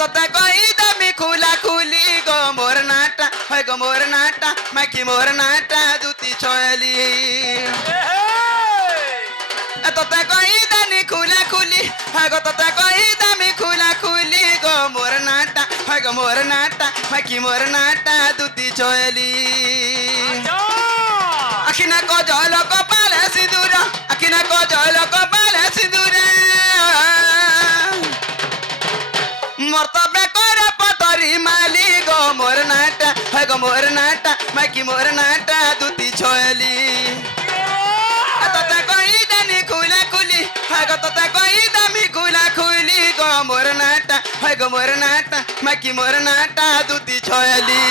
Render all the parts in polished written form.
তোতে কই দামি খুলা খুলি গো মোর নাটা হয় গো মোর নাটা মাইকি মোর নাটা দুতি ছয়লি তোতে কই দানি খুলা খুলি হয় গো তোতে কই দামি খুলা খুলি গো মোর নাটা হয় গো মোর নাটা মাইকি মোর নাটা দুতি ছয়লি আখিনা কজল কপালে সিঁদুর আখিনা কজল কপালে সিঁদুর মর্তবে করে পতরি মালি গো মোর নাটা হয় গো মোর নাটা মাইকি মোর নাটা দুতি ছয়লি তোতে কই দানি খুলা খুলি হয় গো তোতে কই দামি খুলা খুলি গো মোর নাটা হয় গো মোর নাটা মাইকি মোর নাটা দুতি ছয়লি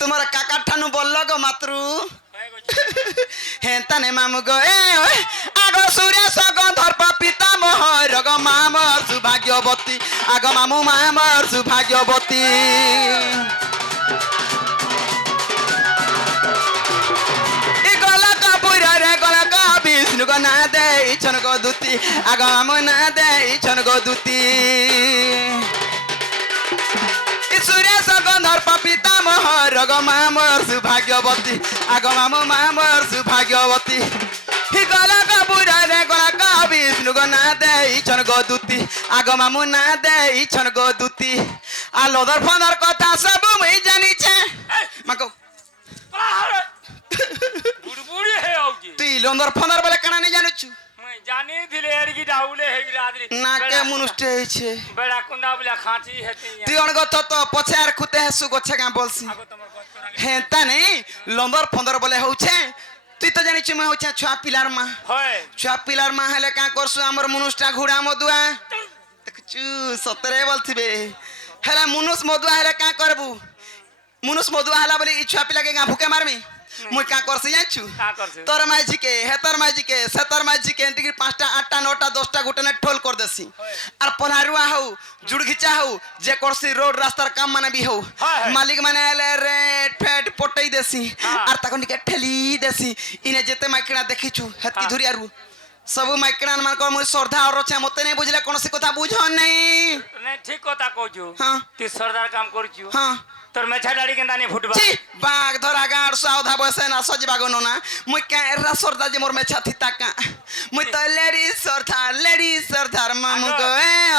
তোমার কাকা ঠানু বলল গো মাতৃ হেতানে মামু গো আগ সুরেশ গন্ধর্ব পিতামহ রগ মামর সুভাগ্যবতী আগ মামু মামর সুভাগ্যবতী গলক পুরে গলক বিষ্ণু গো না দে ইছন গো দুতি আগ মামু না দে ইছন গো দুতি সুরেশ গন্ধর্ব পিতামহ রগ মামর সুভাগ্যবতী আগ মামু মামর সুভাগ্যবতী গলক পুরে গলক বিষ্ণু গো না দে ইছন গো দুতি আগ মামু না দে ইছন গো দুতি আর লদর ফন্দর কথা সব মুই জানিছে মাকো বুড়বুড়ি হে আউজি তুই লদর ফন্দর বলে কানা নি জানুছু মই জানি দিলে এড়কি ডাউলে হে রাত্রি না কে মনুষ্ঠে হইছে বেড়া কুন্দা বলে খাঁচি হেতি তুই অনগ তো পছে আর খুতে হেসু গছে গা বলছি আগো তোমার গত্তর আগে হেতা নেই লন্দর ফন্দর বলে হচ্ছে তুই তো জানিছু মই হচ্ছে ছুয়া পিলার মা হয় ছুয়া পিলার মা হেলে কা করছু আমার মনুষ্টা ঘুড়া মদুয়া দেখছু সতরে বলছিবে হেলে মনুষ মদুয়া হেলে কা করবু মনুষ মদুয়া হেলা বলি ই ছুয়া পিলাকে গা ভুকে মারমি মুই কা করছি জানছু কা করছে তোর মাইজিকে হেতর মাইজিকে সেতর মাইজিকে এন্টিকি 5টা 8টা 9টা 10টা গুটনে ঠোল কর দেছি আর পনারুয়া হউ জুড় ঘিচা হউ যে করছি রোড রাস্তার কাম মানে বি হউ মালিক মানে এলে রেট ফেট পটাই দেছি আর তখন টিকে ঠেলি দেছি ইনে যেতে মাইকড়া দেখিছু হেতকি ধরি আরু সবু মাইকড়ান মান কর মুই শ্রদ্ধা আর আছে মতে নাই বুঝলে কোনসি কথা বুঝ নাই নে ঠিক কথা কইছু হ্যাঁ তুই সরদার কাম করছু হ্যাঁ তোর মেছা দাড়ি কেন দানি ফুটবা ছি বাঘ ধরা গাড় সাউধা বসে না সজি বাগনো না মুই কেরা সরদা যে মোর মেছা থি তাকা মুই তো লেডি সরদার মামু গো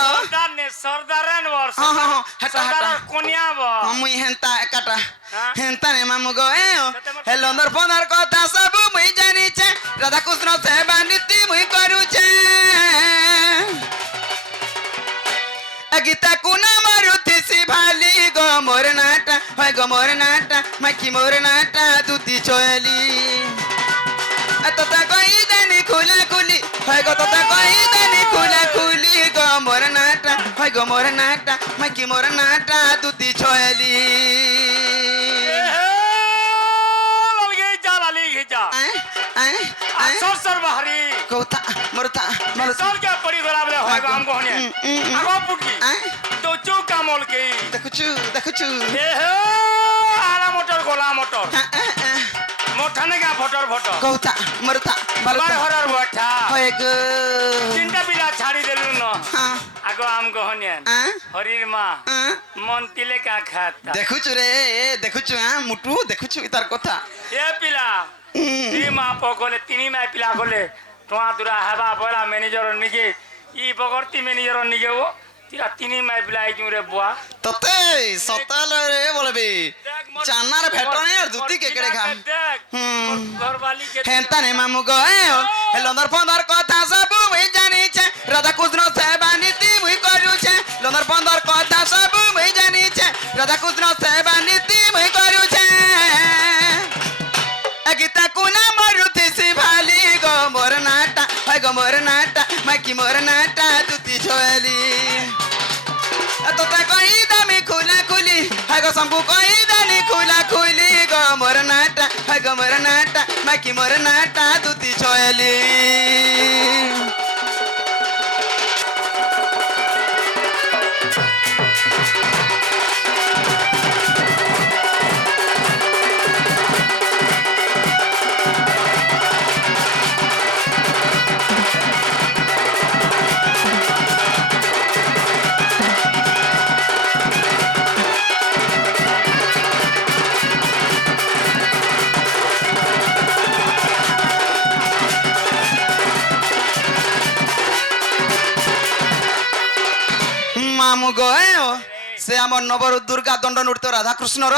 সরদার নে সরদারন বর হ্যাঁ হ্যাঁ হাটা সরদার হাটা কোনিয়া ব মুই হেনতা একাটা হেনতা নে মামু গো হে লন্দর ফোনার কথা সব মুই জানিছে রাধা কৃষ্ণ সেবা নীতি মুই করুছে গীতা কুনা মারুতি সি ভালি গো মোর নাটা হয় গো মোর নাটা মাইকি মোর নাটা দুতি ছয়লি তোতা কই দানি খুলা খুলি হয় গো তোতা কই দানি খুলা খুলি গো মোর নাটা হয় গো মোর নাটা মাইকি মোর নাটা দুতি ছয়লি লালি ঘিচা সর বাহারি কোথা মরতা মরতা সর কে পড়ি গলা বলে হয় গাম কোহনে আগো পুকি তো চৌ কামল কে দেখুচু এ হে আলা মোটর গোলা মোটর মোঠানে গা ফটর ফটর কোথা মরতা আমার হরার বঠা হয় গো তিনটা বিলা ছাড়ি দেলু ন আগো আম কোহনে হরির মা মন তিলে কা খাতা দেখুচু রে দেখুচু মুটু দেখুচু তার কথা এ পিলা ই মা পগলে তিনি মা পিলা গলে তোয়া দুরা হেবা বলা ম্যানেজার নিকে ই বগরতি ম্যানেজার নিকে ও তিরা তিনি মা পিলা আই জুরে বুয়া ততে সতাল রে বলবি চানার ভেটনে আর দুতি কেকড়ে খা ঘরবালি কে হেনতা নে মামু গো লন্দর ফন্দর কথা সব মুই জানিছে রাধা কৃষ্ণ সেবা নীতি মুই করুছে লন্দর ফন্দর কথা সব सबको कोई दानी खुला खुली गो मोर नाटा है गो मोर नाटा माकी मोर नाटा दूती छोयली मामू गयो से आम नवर दुर्गा दंड नृत्य राधा कृष्ण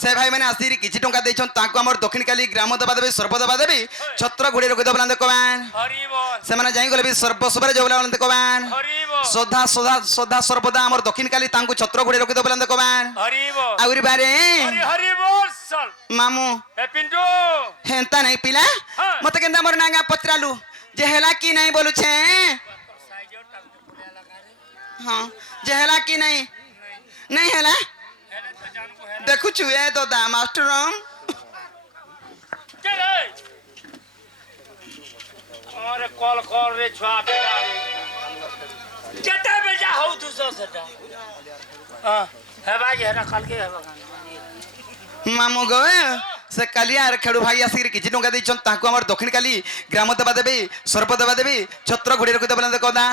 से भाई मैंने आसी किछि टंका देछन ताको हमर दक्षिण काली ग्राम देवा देवी सर्व देवा देवी छत्र घोड़ी रखि दबला देखबान हरि बोल से माने जाई गले भी सर्व सुबरे जबला देखबान हरि बोल श्रद्धा श्रद्धा श्रद्धा सर्वदा हमर दक्षिण काली तांको छत्र घोड़ी रखि दबला देखबान हरि बोल आउरी बारे हरि हरि बोल चल मामू ए पिंटू हेंता नहीं पिला हाँ। मते केंदा मोर नांगा पत्रालू जे हेला की नहीं बोलू छे हां जे हेला की नहीं नहीं हेला देखु छु ए तो दा मास्टर चल अरे कॉल कर रे छुआ बेटा केते बेटा हो तू सटा हां है भाई है ना कल के है मामू गए से कालिया खेड़ू भाई आसिक किछि टंका दैछन ताको हमर दक्षिण काली ग्राम देवा देवी सर्व देवा देवी छत्र घोड़ी रखि दबला देखदा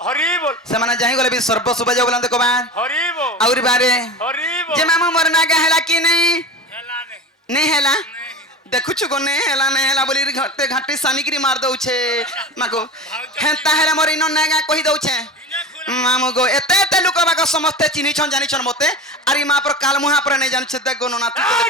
हरि बोल से माने जाई गले भी सर्व सुबह जबला देखबा हरि बोल आउरी बारे हरि बोल जे मामू मोर नागा हेला की नहीं हेला नहीं हेला देखु छु गने हेला नहीं हेला बोली घटे घाटी सानिकरी मार दउ छे माको हेंता हेला मोर इनो नागा कहि दउ छे मामू गो एते एते लोक बाक समस्त चिनी छन जानि छन मते अरे मां पर काल मुहा पर नहीं जानि छे देख गनो ना काल